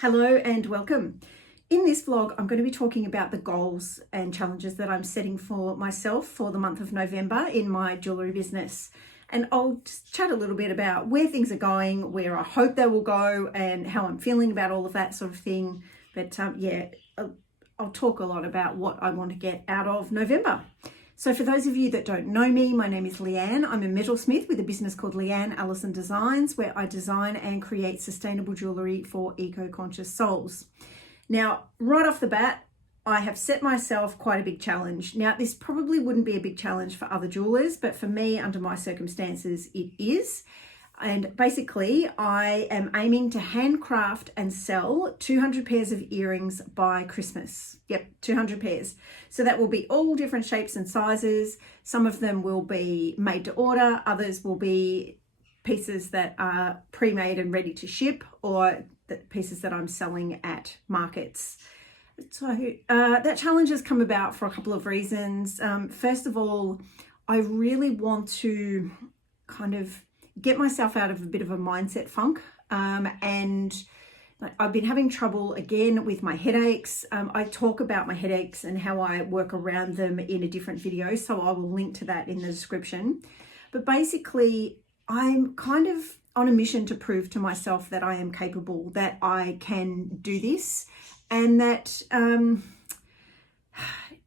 Hello and welcome. In this vlog, I'm going to be talking about the goals and challenges that I'm setting for myself for the month of November in my jewellery business. And I'll just chat a little bit about where things are going, where I hope they will go, and how I'm feeling about all of that sort of thing. But I'll talk a lot about what I want to get out of November. So for those of you that don't know me, my name is Leanne. I'm a metalsmith with a business called Leanne Allison Designs, where I design and create sustainable jewellery for eco-conscious souls. Now, right off the bat, I have set myself quite a big challenge. Now, this probably wouldn't be a big challenge for other jewelers, but for me, under my circumstances, it is. And basically, I am aiming to handcraft and sell 200 pairs of earrings by Christmas. Yep, 200 pairs. So that will be all different shapes and sizes. Some of them will be made to order. Others will be pieces that are pre-made and ready to ship, or the pieces that I'm selling at markets. So that challenge has come about for a couple of reasons. First of all, I really want to kind of get myself out of a bit of a mindset funk, and I've been having trouble again with my headaches. I talk about my headaches and how I work around them in a different video, so I will link to that in the description. But basically, I'm kind of on a mission to prove to myself that I am capable, that I can do this, and that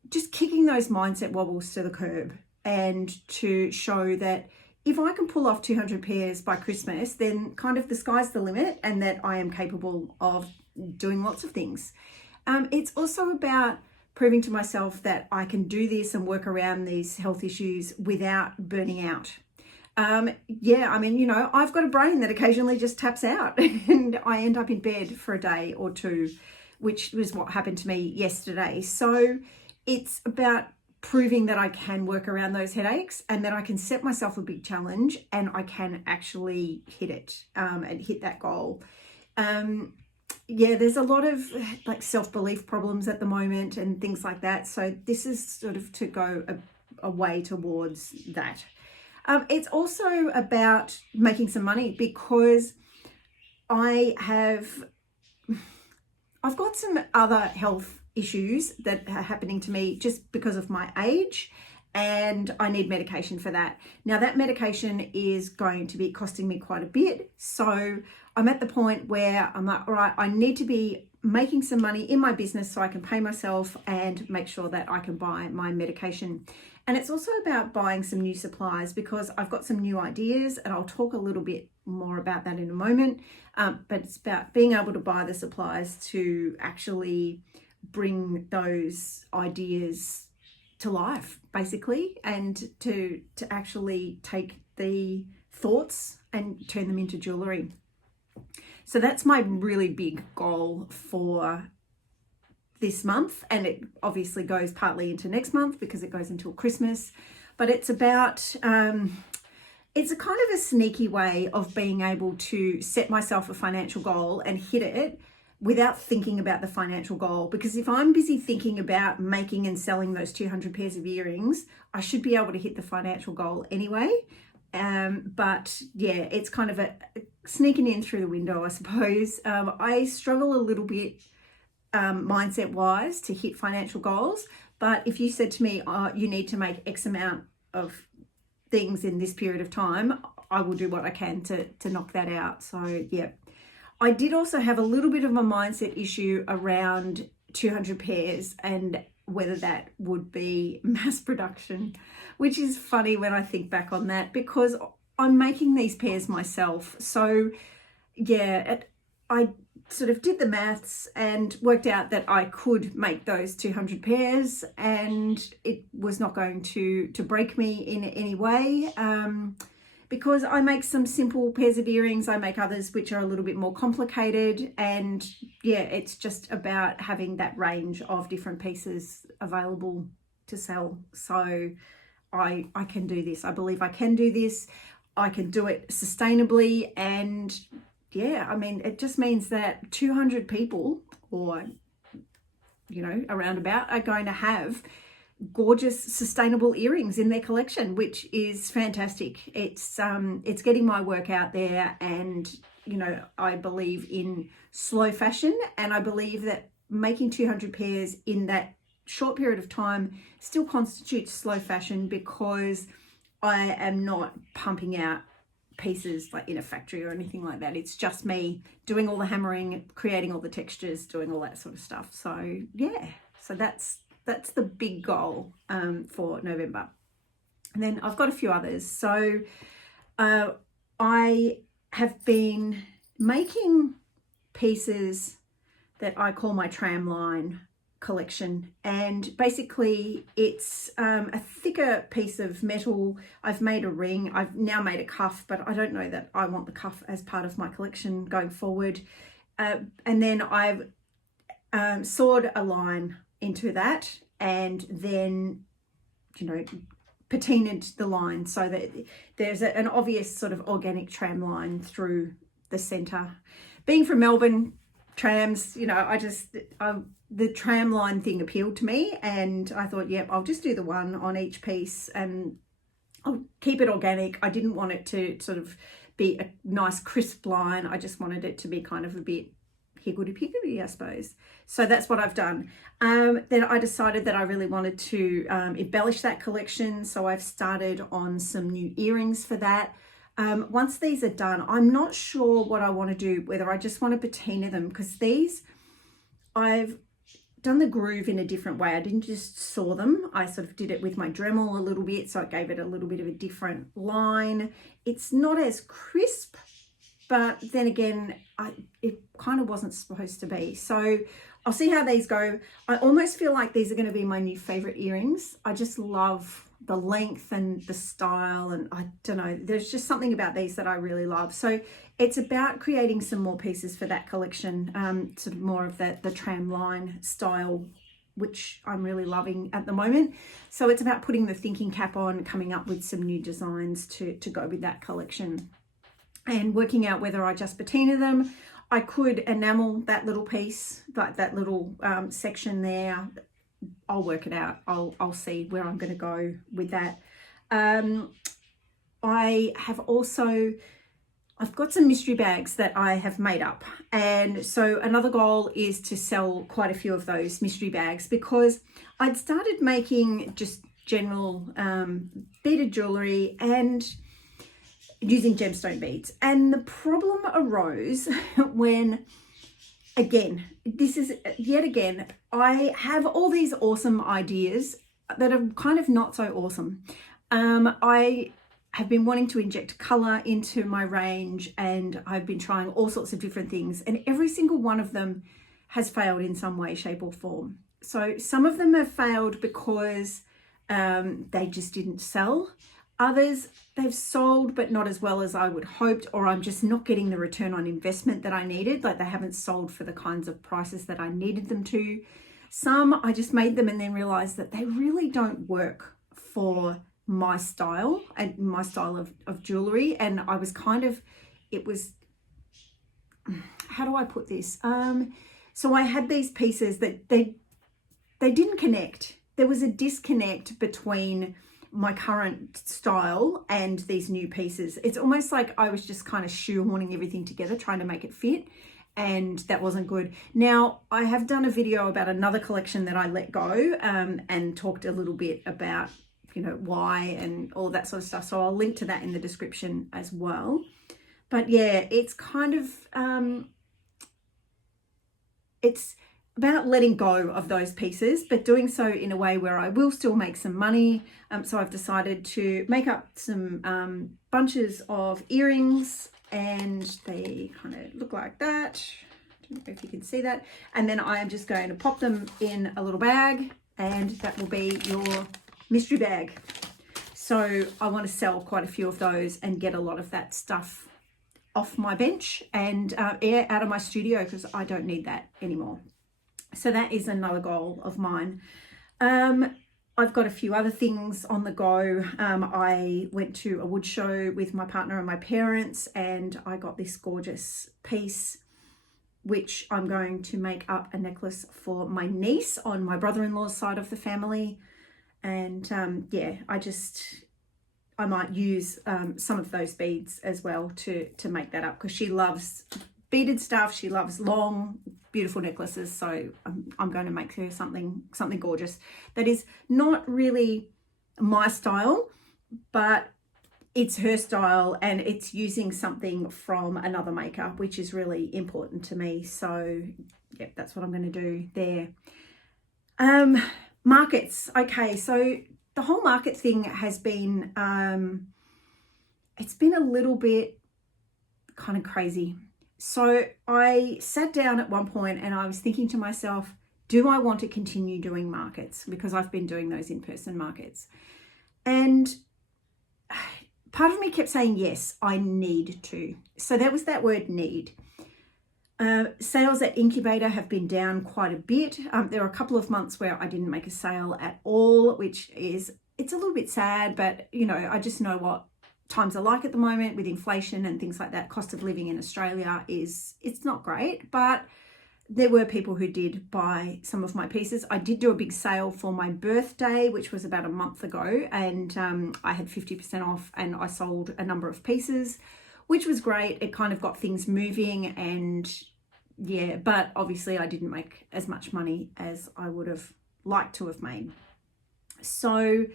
just kicking those mindset wobbles to the curb, and to show that if I can pull off 200 pairs by Christmas, then kind of the sky's the limit, and that I am capable of doing lots of things. It's also about proving to myself that I can do this and work around these health issues without burning out. I've got a brain that occasionally just taps out and I end up in bed for a day or two, which was what happened to me yesterday. So it's about proving that I can work around those headaches, and that I can set myself a big challenge and I can actually hit it, and hit that goal. There's a lot of like self-belief problems at the moment and things like that. So this is sort of to go a way towards that. It's also about making some money, because I've got some other health issues that are happening to me just because of my age, and I need medication for that. Now, that medication is going to be costing me quite a bit. So I'm at the point where I'm like, all right, I need to be making some money in my business so I can pay myself and make sure that I can buy my medication. And it's also about buying some new supplies, because I've got some new ideas, and I'll talk a little bit more about that in a moment. But it's about being able to buy the supplies to actually bring those ideas to life, basically, and to actually take the thoughts and turn them into jewellery. So that's my really big goal for this month, and it obviously goes partly into next month because it goes until Christmas. But it's about it's a kind of a sneaky way of being able to set myself a financial goal and hit it without thinking about the financial goal. Because if I'm busy thinking about making and selling those 200 pairs of earrings, I should be able to hit the financial goal anyway. But yeah, it's kind of a sneaking in through the window, I suppose. I struggle a little bit mindset wise to hit financial goals. But if you said to me, you need to make X amount of things in this period of time, I will do what I can to knock that out. So yeah. I did also have a little bit of a mindset issue around 200 pairs and whether that would be mass production, which is funny when I think back on that, because I'm making these pairs myself. So yeah, I sort of did the maths and worked out that I could make those 200 pairs, and it was not going to break me in any way. Because I make some simple pairs of earrings, I make others which are a little bit more complicated, and yeah, it's just about having that range of different pieces available to sell. So I can do this. I believe I can do this. I can do it sustainably, and yeah, I mean, it just means that 200 people, or around about, are going to have gorgeous sustainable earrings in their collection, which is fantastic. It's getting my work out there, and you know, I believe in slow fashion, and I believe that making 200 pairs in that short period of time still constitutes slow fashion, because I am not pumping out pieces like in a factory or anything like that. It's just me doing all the hammering, creating all the textures, doing all that sort of stuff. So yeah, so that's the big goal for November. And then I've got a few others. So I have been making pieces that I call my tramline collection, and basically it's a thicker piece of metal. I've made a ring, I've now made a cuff, but I don't know that I want the cuff as part of my collection going forward. And then I've sawed a line into that, and then, you know, patinaed the line so that there's an obvious sort of organic tram line through the center. Being from Melbourne, trams, you know, the tram line thing appealed to me, and I thought, yep, I'll just do the one on each piece and I'll keep it organic. I didn't want it to sort of be a nice crisp line. I just wanted it to be kind of a bit higgledy-piggledy, I suppose. So that's what I've done. Then I decided that I really wanted to embellish that collection, so I've started on some new earrings for that. Once these are done, I'm not sure what I want to do, whether I just want to patina them, because these, I've done the groove in a different way. I didn't just saw them. I sort of did it with my Dremel a little bit, so it gave it a little bit of a different line. It's not as crisp, but then again, it kind of wasn't supposed to be. So I'll see how these go. I almost feel like these are going to be my new favorite earrings. I just love the length and the style, and I don't know, there's just something about these that I really love. So it's about creating some more pieces for that collection, sort of more of the tram line style, which I'm really loving at the moment. So it's about putting the thinking cap on, coming up with some new designs to go with that collection, and working out whether I just patina them. I could enamel that little piece, like that little section there. I'll work it out. I'll see where I'm going to go with that. I have also, I've got some mystery bags that I have made up. And so another goal is to sell quite a few of those mystery bags, because I'd started making just general beaded jewellery and using gemstone beads. And the problem arose when, again, this is yet again, I have all these awesome ideas that are kind of not so awesome. I have been wanting to inject colour into my range, and I've been trying all sorts of different things, and every single one of them has failed in some way, shape or form. So some of them have failed because they just didn't sell. Others, they've sold, but not as well as I would hoped, or I'm just not getting the return on investment that I needed. Like, they haven't sold for the kinds of prices that I needed them to. Some, I just made them and then realized that they really don't work for my style and my style of jewelry. And I was kind of, it was, how do I put this? So I had these pieces that they didn't connect. There was a disconnect between my current style and these new pieces. It's almost like I was just kind of shoehorning everything together, trying to make it fit, and that wasn't good. Now, I have done a video about another collection that I let go, and talked a little bit about, you know, why and all that sort of stuff. So I'll link to that in the description as well. But yeah, it's kind of, it's about letting go of those pieces, but doing so in a way where I will still make some money. So I've decided to make up some bunches of earrings, and they kind of look like that. I don't know if you can see that. And then I am just going to pop them in a little bag, and that will be your mystery bag. So I want to sell quite a few of those and get a lot of that stuff off my bench and air out of my studio, because I don't need that anymore. So that is another goal of mine. I've got a few other things on the go. I went to a wood show with my partner and my parents, and I got this gorgeous piece, which I'm going to make up a necklace for my niece on my brother-in-law's side of the family. And yeah, I might use some of those beads as well to make that up, because she loves beaded stuff. She loves long, beautiful necklaces. So I'm going to make her something gorgeous that is not really my style, but it's her style, and it's using something from another maker, which is really important to me. So yeah, that's what I'm going to do there. Markets. Okay, so the whole market thing has been, it's been a little bit kind of crazy. So I sat down at one point and I was thinking to myself, do I want to continue doing markets? Because I've been doing those in-person markets. And part of me kept saying, yes, I need to. So that was that word need. Sales at Incubator have been down quite a bit. There are a couple of months where I didn't make a sale at all, which is, it's a little bit sad, but you know, I just know what times are like at the moment with inflation and things like that. Cost of living in Australia it's not great, but there were people who did buy some of my pieces. I did do a big sale for my birthday, which was about a month ago, and I had 50% off and I sold a number of pieces, which was great. It kind of got things moving, and yeah, but obviously I didn't make as much money as I would have liked to have made. So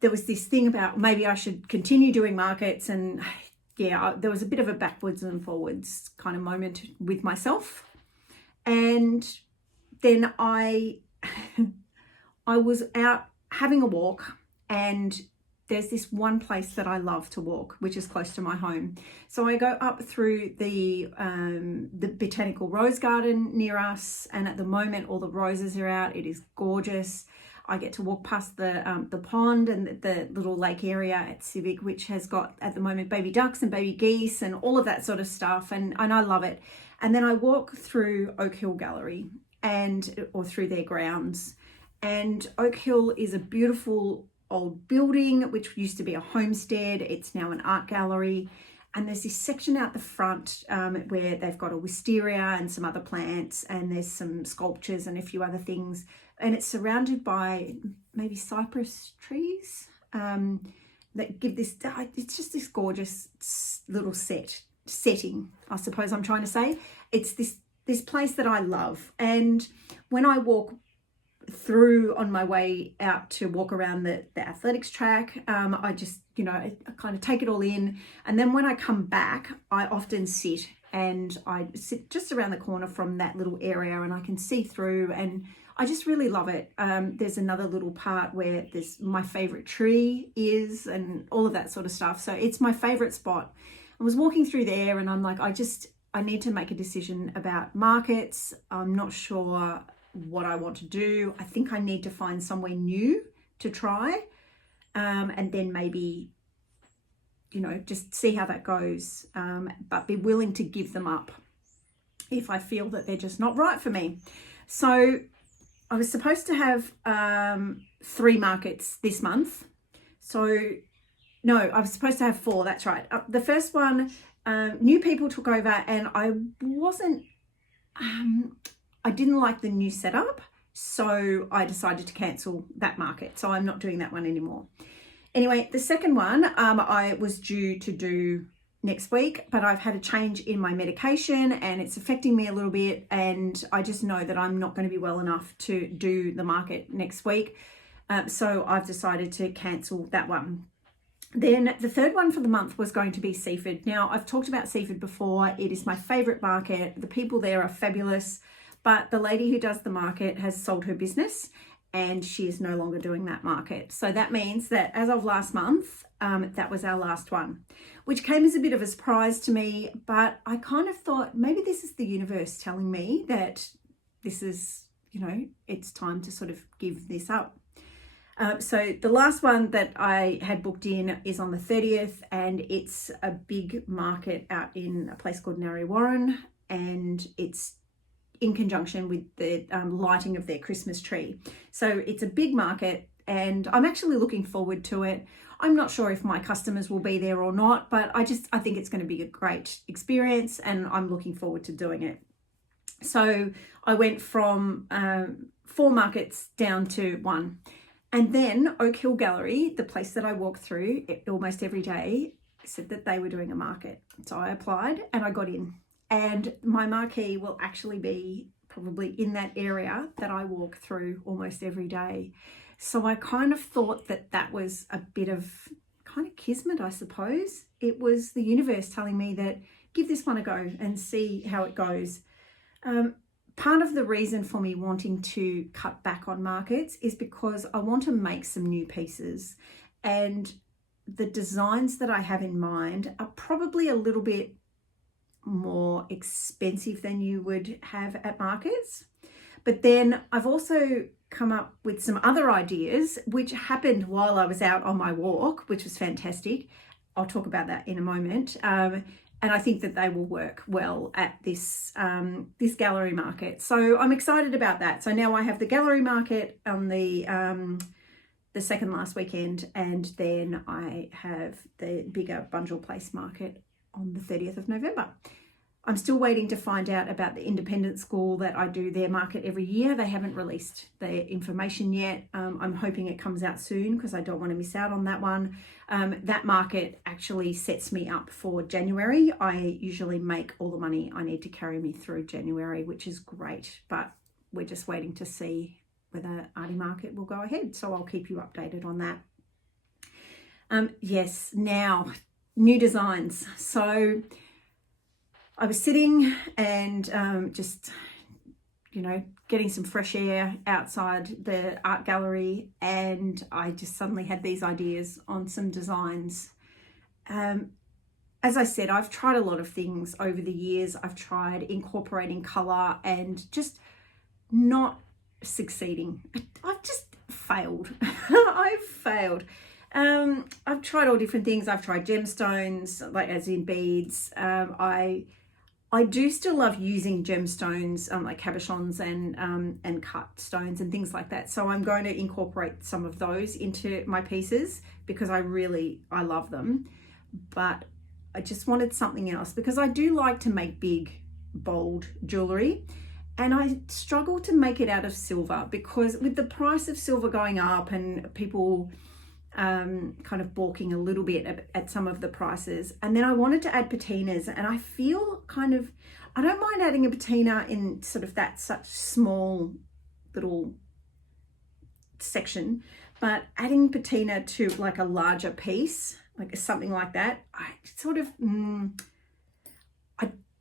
there was this thing about maybe I should continue doing markets, and yeah, there was a bit of a backwards and forwards kind of moment with myself. And then I was out having a walk, and there's this one place that I love to walk, which is close to my home. So I go up through the botanical rose garden near us, and at the moment all the roses are out. It is gorgeous. I get to walk past the pond and the little lake area at Civic, which has got at the moment baby ducks and baby geese and all of that sort of stuff, and I love it. And then I walk through Oak Hill Gallery or through their grounds, and Oak Hill is a beautiful old building which used to be a homestead. It's now an art gallery, and there's this section out the front where they've got a wisteria and some other plants, and there's some sculptures and a few other things, and it's surrounded by maybe cypress trees that give this, it's just this gorgeous little setting, I suppose I'm trying to say. It's this place that I love, and when I walk through on my way out to walk around the athletics track, I just, you know, I kind of take it all in, and then when I come back I often sit, and I sit just around the corner from that little area, and I can see through, and I just really love it. There's another little part where there's my favorite tree is, and all of that sort of stuff. So it's my favorite spot. I was walking through there and I'm like, I need to make a decision about markets. I'm not sure what I want to do. I think I need to find somewhere new to try, and then maybe, you know, just see how that goes, but be willing to give them up if I feel that they're just not right for me. So I was supposed to have 3 markets this month. No, I was supposed to have 4, that's right. The first one, new people took over, and I didn't like the new setup, so I decided to cancel that market. So I'm not doing that one anymore. Anyway, the second one I was due to do next week, but I've had a change in my medication and it's affecting me a little bit, and I just know that I'm not going to be well enough to do the market next week. So I've decided to cancel that one. Then the third one for the month was going to be Seaford. Now, I've talked about Seaford before. It is my favorite market. The people there are fabulous, but the lady who does the market has sold her business and she is no longer doing that market. So that means that as of last month, that was our last one, which came as a bit of a surprise to me, but I kind of thought maybe this is the universe telling me that this is, you know, it's time to sort of give this up. So the last one that I had booked in is on the 30th, and it's a big market out in a place called Narre Warren, and it's in conjunction with the lighting of their Christmas tree. So it's a big market and I'm actually looking forward to it. I'm not sure if my customers will be there or not, but I think it's going to be a great experience and I'm looking forward to doing it. So I went from 4 markets down to 1. And then Oak Hill Gallery, the place that I walk through almost every day, said that they were doing a market. So I applied and I got in. And my marquee will actually be probably in that area that I walk through almost every day. So I kind of thought that that was a bit of kind of kismet, I suppose. It was the universe telling me that give this one a go and see how it goes. Part of the reason for me wanting to cut back on markets is because I want to make some new pieces, and the designs that I have in mind are probably a little bit more expensive than you would have at markets. But then I've also come up with some other ideas which happened while I was out on my walk, which was fantastic. I'll talk about that in a moment. And I think that they will work well at this this gallery market. So I'm excited about that. So now I have the gallery market on the second last weekend, and then I have the bigger Bunjil Place market on the 30th of November. I'm still waiting to find out about the independent school that I do their market every year. They haven't released their information yet. I'm hoping it comes out soon because I don't want to miss out on that one. That market actually sets me up for January. I usually make all the money I need to carry me through January, which is great, but we're just waiting to see whether Artie Market will go ahead. So I'll keep you updated on that. Yes, now new designs. So I was sitting and just, getting some fresh air outside the art gallery, and I just suddenly had these ideas on some designs. As I said, I've tried a lot of things over the years. I've tried incorporating colour and just not succeeding. I've just failed. I've failed. I've tried all different things. I've tried gemstones, like as in beads. I do still love using gemstones, like cabochons and cut stones and things like that. So I'm going to incorporate some of those into my pieces because I love them. But I just wanted something else because I do like to make big, bold jewellery. And I struggle to make it out of silver because with the price of silver going up and people kind of balking a little bit at some of the prices, and then I wanted to add patinas, and I feel I don't mind adding a patina in sort of that such small little section, but adding patina to like a larger piece, like something like that, I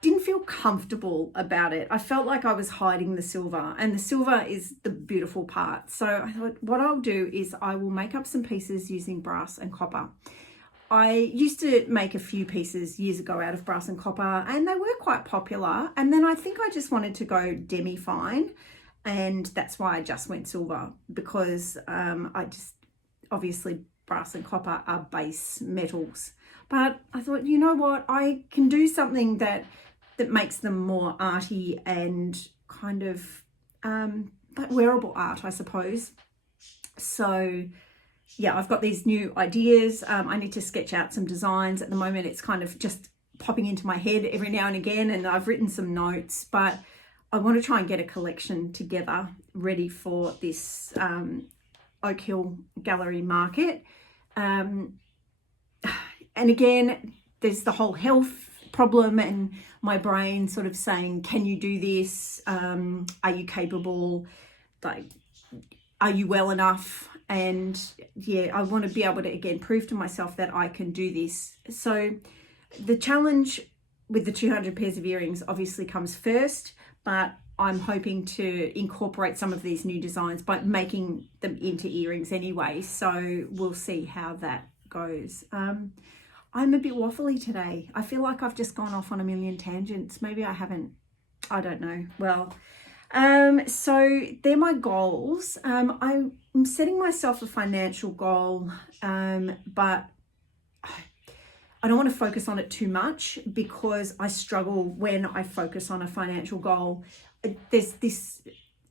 didn't feel comfortable about it. I felt like I was hiding the silver, and the silver is the beautiful part. So I thought what I'll do is I will make up some pieces using brass and copper. I used to make a few pieces years ago out of brass and copper, and they were quite popular. And then I think I just wanted to go demi-fine, and that's why I just went silver, because obviously brass and copper are base metals. But I thought, you know what, I can do something that makes them more arty and kind of like wearable art, I suppose. So yeah, I've got these new ideas. I need to sketch out some designs. At the moment, it's kind of just popping into my head every now and again, and I've written some notes, but I want to try and get a collection together ready for this Oak Hill Gallery market. And again, there's the whole health problem and my brain sort of saying, can you do this? Are you capable? Like, are you well enough? And yeah, I want to be able to, again, prove to myself that I can do this. So the challenge with the 200 pairs of earrings obviously comes first, but I'm hoping to incorporate some of these new designs by making them into earrings anyway. So we'll see how that goes. I'm a bit waffly today. I feel like I've just gone off on a million tangents. Maybe I haven't. I don't know. Well, so they're my goals. I'm setting myself a financial goal, but I don't want to focus on it too much because I struggle when I focus on a financial goal. There's this,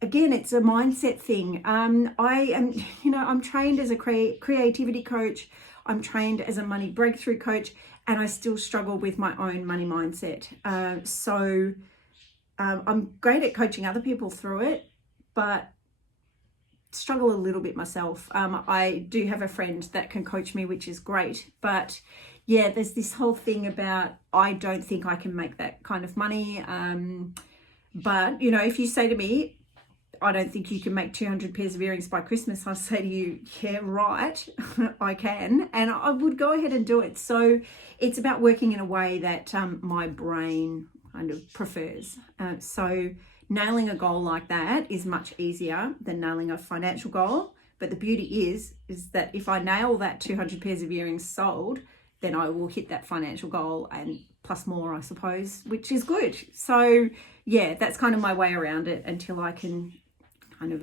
again, it's a mindset thing. I am, I'm trained as a creativity coach. I'm trained as a money breakthrough coach, and I still struggle with my own money mindset. I'm great at coaching other people through it, but struggle a little bit myself. I do have a friend that can coach me, which is great, but yeah, there's this whole thing about I don't think I can make that kind of money. But you know, if you say to me, I don't think you can make 200 pairs of earrings by Christmas, I say to you, yeah, right, I can, and I would go ahead and do it. So it's about working in a way that my brain kind of prefers. So nailing a goal like that is much easier than nailing a financial goal. But the beauty is that if I nail that 200 pairs of earrings sold, then I will hit that financial goal and plus more, I suppose, which is good. So yeah, that's kind of my way around it until I can kind of,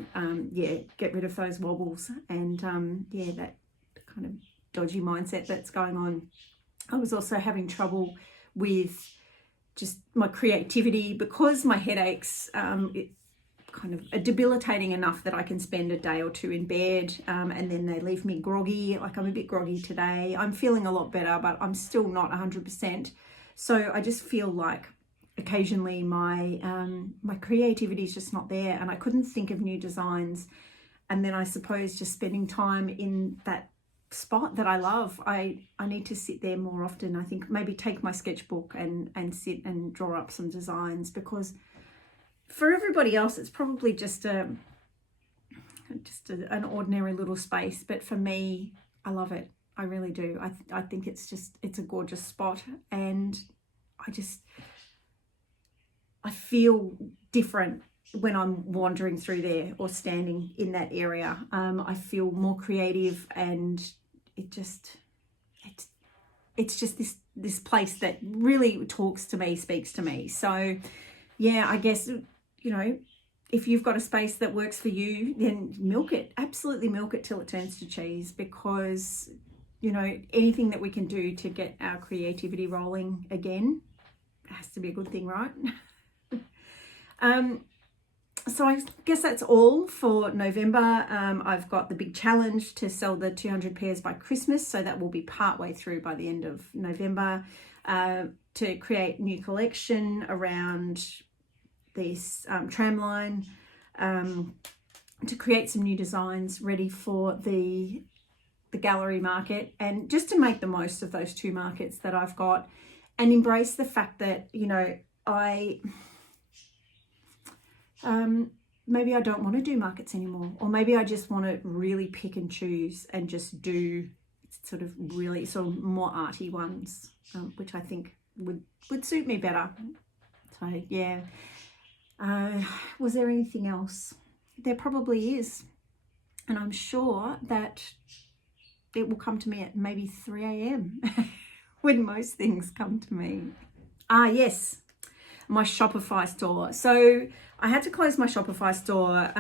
get rid of those wobbles and, that kind of dodgy mindset that's going on. I was also having trouble with just my creativity because my headaches kind of are debilitating enough that I can spend a day or two in bed and then they leave me groggy. Like I'm a bit groggy today. I'm feeling a lot better, but I'm still not 100%. So I just feel like occasionally my creativity is just not there, and I couldn't think of new designs. And then I suppose just spending time in that spot that I love, I need to sit there more often. I think maybe take my sketchbook and sit and draw up some designs, because for everybody else it's probably just an ordinary little space, but for me, I love it. I really do. I think it's a gorgeous spot, and I feel different when I'm wandering through there or standing in that area. I feel more creative, and it's just this place that really talks to me, speaks to me. So yeah, I guess, you know, if you've got a space that works for you, then milk it. Absolutely milk it till it turns to cheese, because, you know, anything that we can do to get our creativity rolling again has to be a good thing, right? So I guess that's all for November. I've got the big challenge to sell the 200 pairs by Christmas, so that will be partway through by the end of November, to create new collection around this tram line, to create some new designs ready for the gallery market, and just to make the most of those two markets that I've got, and embrace the fact that, you know, maybe I don't want to do markets anymore, or maybe I just want to really pick and choose and just do sort of more arty ones, which I think would suit me better. So yeah, was there anything else? There probably is, and I'm sure that it will come to me at maybe 3 a.m. when most things come to me. Yes, my Shopify store. So I had to close my Shopify store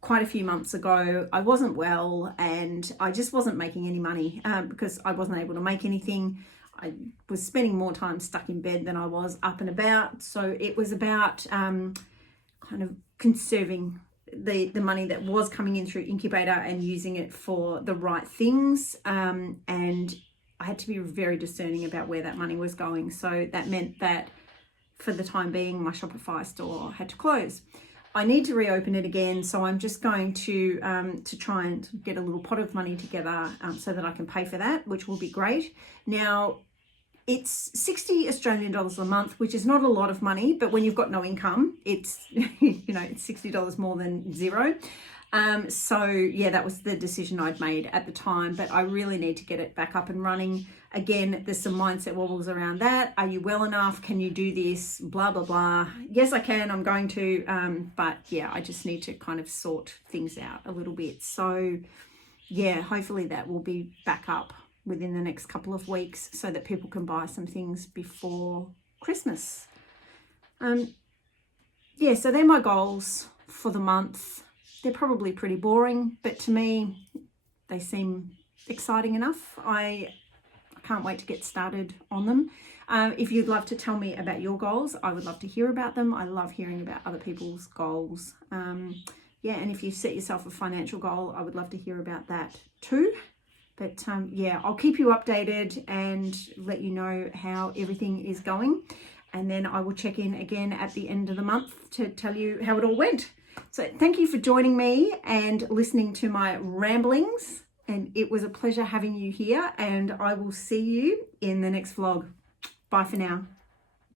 quite a few months ago. I wasn't well, and I just wasn't making any money because I wasn't able to make anything. I was spending more time stuck in bed than I was up and about. So it was about kind of conserving the money that was coming in through Incubator and using it for the right things. And I had to be very discerning about where that money was going. So that meant that for the time being, my Shopify store had to close. I need to reopen it again, so I'm just going to try and get a little pot of money together so that I can pay for that, which will be great. Now, it's 60 Australian dollars a month, which is not a lot of money, but when you've got no income, it's it's $60 more than zero. So yeah, that was the decision I'd made at the time, but I really need to get it back up and running. Again, there's some mindset wobbles around that. Are you well enough? Can you do this? Blah, blah, blah. Yes, I can. I'm going to. But yeah, I just need to kind of sort things out a little bit. So yeah, hopefully that will be back up within the next couple of weeks so that people can buy some things before Christmas. Yeah, so they're my goals for the month. They're probably pretty boring, but to me, they seem exciting enough. I can't wait to get started on them. If you'd love to tell me about your goals, I would love to hear about them. I love hearing about other people's goals. Yeah, and if you set yourself a financial goal, I would love to hear about that too. But yeah, I'll keep you updated and let you know how everything is going. And then I will check in again at the end of the month to tell you how it all went. So thank you for joining me and listening to my ramblings. And it was a pleasure having you here, and I will see you in the next vlog. Bye for now.